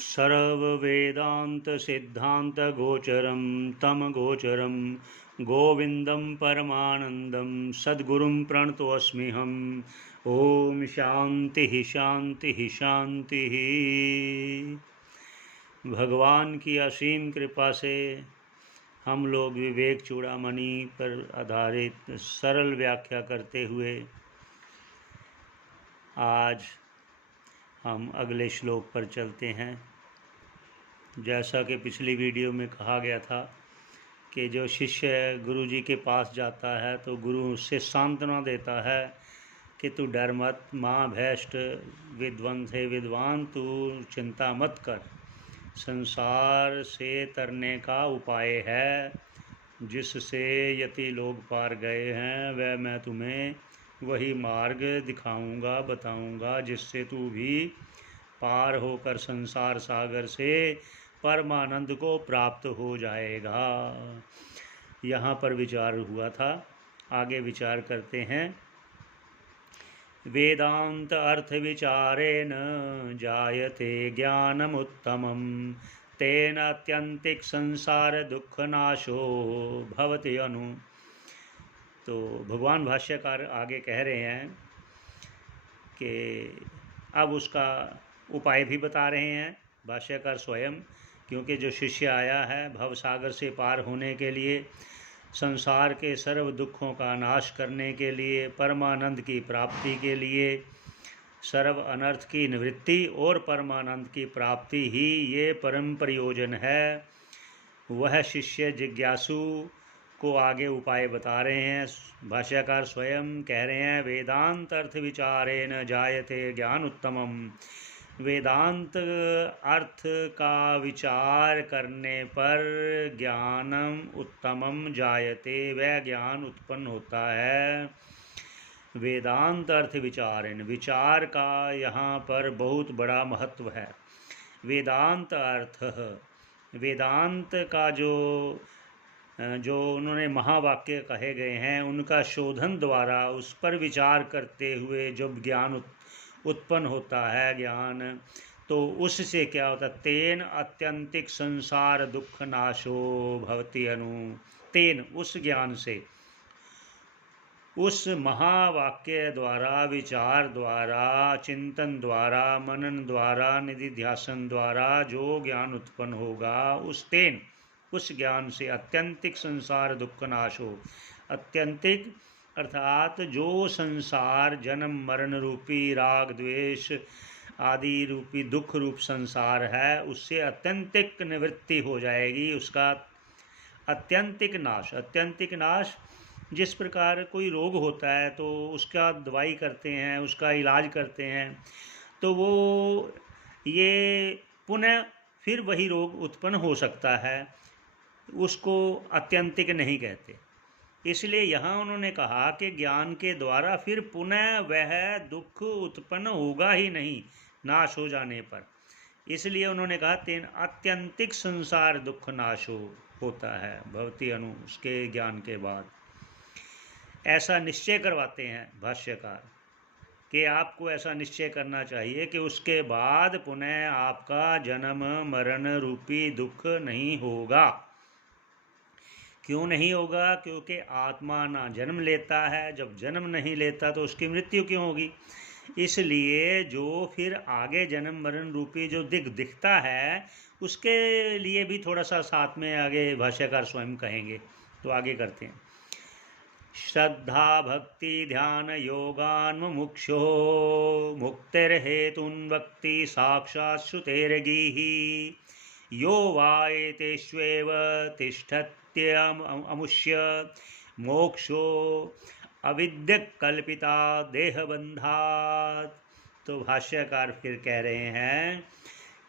सर्ववेदान्तसिद्धान्तगोचरं तं गोचरं गोविन्दं परमानन्दं सद्गुरुं प्रणतोऽस्म्यहम्। ॐ शान्तिः शान्तिः शान्तिः। भगवान की असीम कृपा से हम लोग विवेक चूड़ामणि पर आधारित सरल व्याख्या करते हुए आज हम अगले श्लोक पर चलते हैं। जैसा कि पिछली वीडियो में कहा गया था कि जो शिष्य गुरु जी के पास जाता है तो गुरु उससे सांत्वना देता है कि तू डर मत, माँ भैष्ट विद्वंस है विद्वान, तू चिंता मत कर, संसार से तरने का उपाय है जिससे यति लोग पार गए हैं, वह मैं तुम्हें वही मार्ग दिखाऊंगा, बताऊंगा, जिससे तू भी पार होकर संसार सागर से परमानंद को प्राप्त हो जाएगा। यहाँ पर विचार हुआ था, आगे विचार करते हैं। वेदांत अर्थ विचारेण जायते ज्ञानमुत्तमं तेन अत्यंतिक संसार दुख नाशो भवति अनु। तो भगवान भाष्यकार आगे कह रहे हैं कि अब उसका उपाय भी बता रहे हैं भाष्यकार स्वयं, क्योंकि जो शिष्य आया है भवसागर से पार होने के लिए, संसार के सर्व दुखों का नाश करने के लिए, परमानंद की प्राप्ति के लिए, सर्व अनर्थ की निवृत्ति और परमानंद की प्राप्ति ही ये परम प्रयोजन है, वह शिष्य जिज्ञासु को आगे उपाय बता रहे हैं। भाष्यकार स्वयं कह रहे हैं वेदांत अर्थ विचारेण जायते ज्ञान उत्तमम। वेदांत अर्थ का विचार करने पर ज्ञानम उत्तमम जायते, वह ज्ञान उत्पन्न होता है। वेदांत अर्थ विचारेण, विचार का यहाँ पर बहुत बड़ा महत्व है। वेदांत अर्थ, वेदांत का जो उन्होंने महावाक्य कहे गए हैं उनका शोधन द्वारा उस पर विचार करते हुए जब ज्ञान उत्पन्न होता है, ज्ञान, तो उससे क्या होता है, तेन अत्यंतिक संसार दुख नाशो भवति अनु। तेन, उस ज्ञान से, उस महावाक्य द्वारा, विचार द्वारा, चिंतन द्वारा, मनन द्वारा, निधिध्यासन द्वारा जो ज्ञान उत्पन्न होगा, उस तेन, उस ज्ञान से अत्यंतिक संसार दुख नाश हो। अत्यंतिक अर्थात जो संसार जन्म मरण रूपी राग द्वेष आदि रूपी दुख रूप संसार है, उससे अत्यंतिक निवृत्ति हो जाएगी, उसका अत्यंतिक नाश। अत्यंतिक नाश, जिस प्रकार कोई रोग होता है तो उसका दवाई करते हैं, उसका इलाज करते हैं, तो वो ये पुनः फिर वही रोग उत्पन्न हो सकता है, उसको अत्यंतिक नहीं कहते। इसलिए यहाँ उन्होंने कहा कि ज्ञान के द्वारा फिर पुनः वह दुख उत्पन्न होगा ही नहीं नाश हो जाने पर। इसलिए उन्होंने कहा तेन अत्यंतिक संसार दुख नाश होता है भवति अनु, उसके ज्ञान के बाद। ऐसा निश्चय करवाते हैं भाष्यकार कि आपको ऐसा निश्चय करना चाहिए कि उसके बाद पुनः आपका जन्म मरण रूपी दुख नहीं होगा। क्यों नहीं होगा? क्योंकि आत्मा ना जन्म लेता है, जब जन्म नहीं लेता तो उसकी मृत्यु क्यों होगी। इसलिए जो फिर आगे जन्म मरण रूपी जो दिखता है, उसके लिए भी थोड़ा सा साथ में आगे भाष्यकार स्वयं कहेंगे, तो आगे करते हैं। श्रद्धा भक्ति ध्यान योगान्मुमुक्षो मुक्तिर्हेतुन्वक्ति साक्षात् श्रुतेर्गीहि यो वा एतेष्वेव तिष्ठत्यमुष्य मोक्षो अविद्यकल्पिता देहबंधात्। तो भाष्यकार फिर कह रहे हैं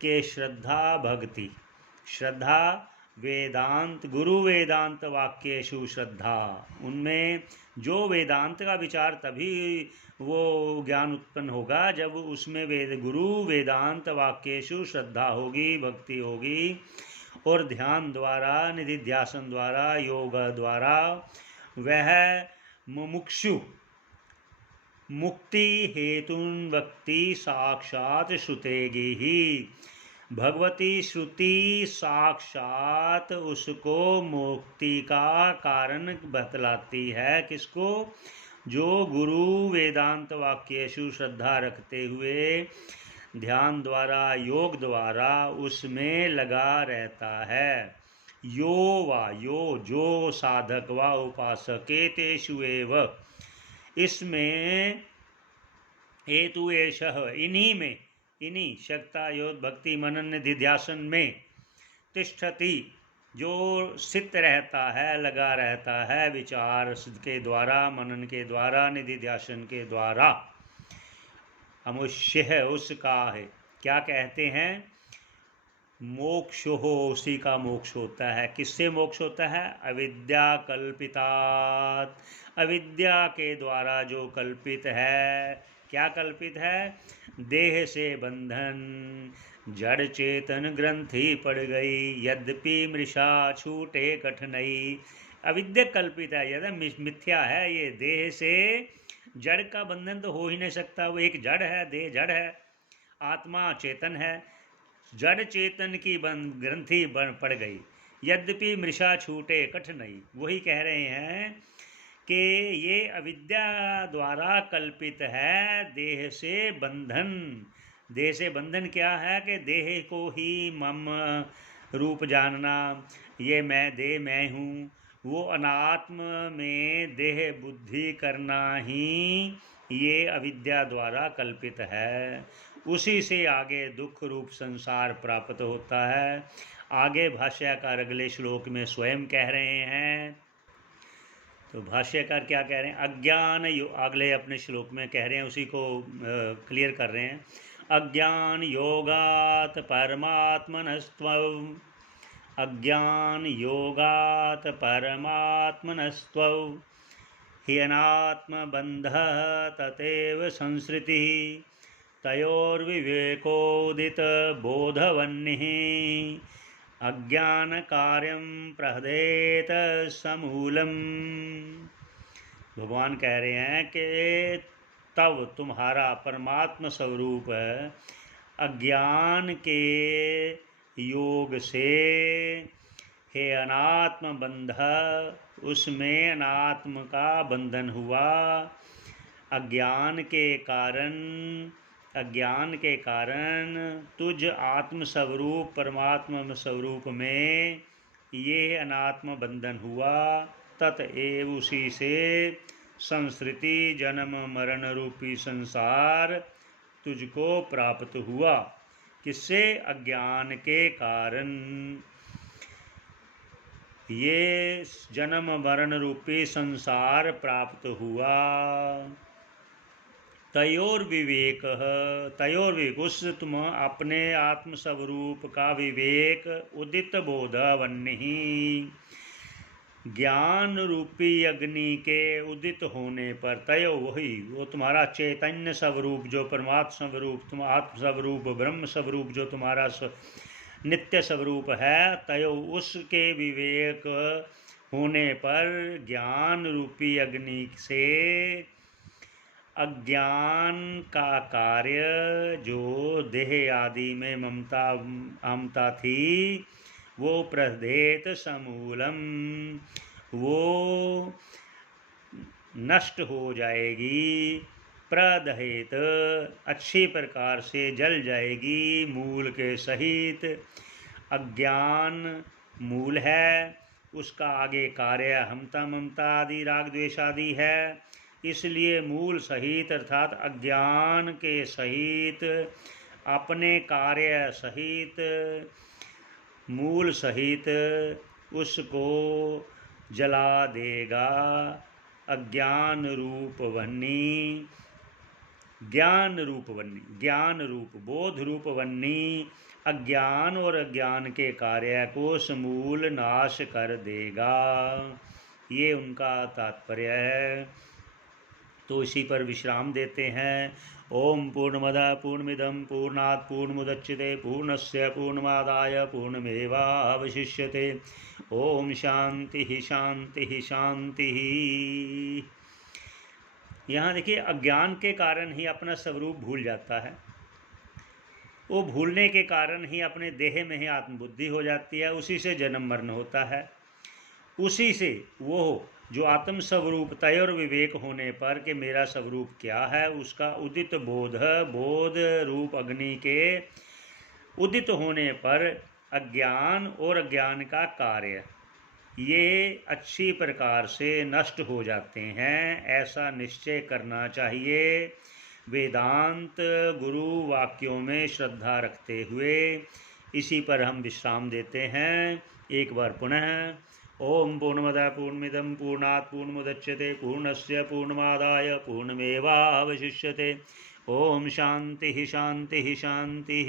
कि श्रद्धा भक्ति, श्रद्धा वेदांत, गुरु वेदांत वाक्येषु श्रद्धा, उनमें जो वेदांत का विचार तभी वो ज्ञान उत्पन्न होगा जब उसमें गुरु वेदांत वाक्येषु श्रद्धा होगी, भक्ति होगी, और ध्यान द्वारा, निधिध्यासन द्वारा, योग द्वारा वह मुमुक्षु मुक्ति हेतुन वक्ति साक्षात श्रुतेगी ही, भगवती श्रुति साक्षात उसको मुक्ति का कारण बतलाती है। किसको? जो गुरु वेदांत वाक्येषु श्रद्धा रखते हुए ध्यान द्वारा योग द्वारा उसमें लगा रहता है। यो वा यो जो साधक व उपासके तेषु एव, इसमें हेतु एषः इन्हीं शक्ता योग भक्ति मनन निधिध्यासन में तिष्ठति जो स्थित रहता है, लगा रहता है विचार के द्वारा, मनन के द्वारा, निधिध्यासन के द्वारा। अमुष्य है उसका है, क्या कहते हैं? मोक्ष हो, उसी का मोक्ष होता है। किससे मोक्ष होता है? अविद्या कल्पितात्, अविद्या के द्वारा जो कल्पित है। क्या कल्पित है? देह से बंधन, जड़ चेतन ग्रंथि पड़ गई, यद्यपि मृषा छूटे कठिनाई। अविद्या कल्पित है, यदि मिथ्या है। ये देह से जड़ का बंधन तो हो ही नहीं सकता, वो एक जड़ है, देह जड़ है, आत्मा चेतन है। जड़ चेतन की ग्रंथि पड़ गई, यद्यपि मृषा छूटे कठिनाई। वही कह रहे हैं कि ये अविद्या द्वारा कल्पित है देह से बंधन। देह से बंधन क्या है? कि देह को ही मम रूप जानना, ये मैं, देह मैं हूँ, वो अनात्म में देह बुद्धि करना ही ये अविद्या द्वारा कल्पित है। उसी से आगे दुख रूप संसार प्राप्त होता है। आगे भाष्यकार अगले श्लोक में स्वयं कह रहे हैं। तो भाष्यकार क्या कह रहे हैं? अज्ञान अगले अपने श्लोक में कह रहे हैं, उसी को क्लियर कर रहे हैं। अज्ञान योगात परमात्मनस्त्वं, अज्ञान योगात परमात्मनस्त्वं, हि अनात्मबन्धः तथैव संसृतिः, तयोर्विवेकोदित बोधवह्निः, अज्ञान कार्यम प्रहदेत समूलम। भगवान कह रहे हैं कि तब तुम्हारा परमात्म स्वरूप अज्ञान के योग से, हे अनात्म बंध, उसमें अनात्म का बंधन हुआ। अज्ञान के कारण तुझ आत्म स्वरूप परमात्मा स्वरूप में ये अनात्म बंधन हुआ। ततएव उसी से संसृति जन्म मरण रूपी संसार तुझको प्राप्त हुआ। किससे? अज्ञान के कारण ये जन्म मरण रूपी संसार प्राप्त हुआ। तयोर विवेक, उस तुम अपने आत्म स्वरूप का विवेक उदित बोध वन्नी, ज्ञान रूपी अग्नि के उदित होने पर, तयो वही वो तुम्हारा चैतन्य स्वरूप जो परमात्मा स्वरूप, तुम आत्म स्वरूप ब्रह्म स्वरूप जो तुम्हारा नित्य स्वरूप है, तयो उसके विवेक होने पर ज्ञान रूपी अग्नि से अज्ञान का कार्य जो देह आदि में ममता थी, वो प्रहदेत समूलम, वो नष्ट हो जाएगी। प्रदहेत, अच्छी प्रकार से जल जाएगी, मूल के सहित। अज्ञान मूल है, उसका आगे कार्य हमता ममता आदि राग द्वेष आदि है। इसलिए मूल सहित अर्थात अज्ञान के सहित, अपने कार्य सहित, मूल सहित उसको जला देगा। अज्ञान रूप वह्नि, ज्ञान रूप वह्नि, ज्ञान रूप बोध रूप वह्नि अज्ञान और अज्ञान के कार्य को समूल नाश कर देगा। ये उनका तात्पर्य है। तो इसी पर विश्राम देते हैं। ओम पूर्णमदः पूर्णमिदं पूर्णात् पूर्णमुदच्यते पूर्णस्य पूर्णमादाय पूर्णमेवावशिष्यते। ओम शांति शांति शांति। यहाँ देखिए, अज्ञान के कारण ही अपना स्वरूप भूल जाता है। वो भूलने के कारण ही अपने देह में ही आत्मबुद्धि हो जाती है, उसी से जन्म मरण होता है। उसी से वो जो आत्म स्वरूप तय और विवेक होने पर कि मेरा स्वरूप क्या है, उसका उदित बोध रूप अग्नि के उदित होने पर अज्ञान और अज्ञान का कार्य ये अच्छी प्रकार से नष्ट हो जाते हैं, ऐसा निश्चय करना चाहिए। वेदांत गुरु वाक्यों में श्रद्धा रखते हुए इसी पर हम विश्राम देते हैं। एक बार पुनः ओम पूर्णमदः पूर्णमिदं पूर्णात् पूर्णमुदच्यते पूर्णस्य पूर्णमादाय पूर्णमेवावशिष्यते। ओम शांति शांति शांति।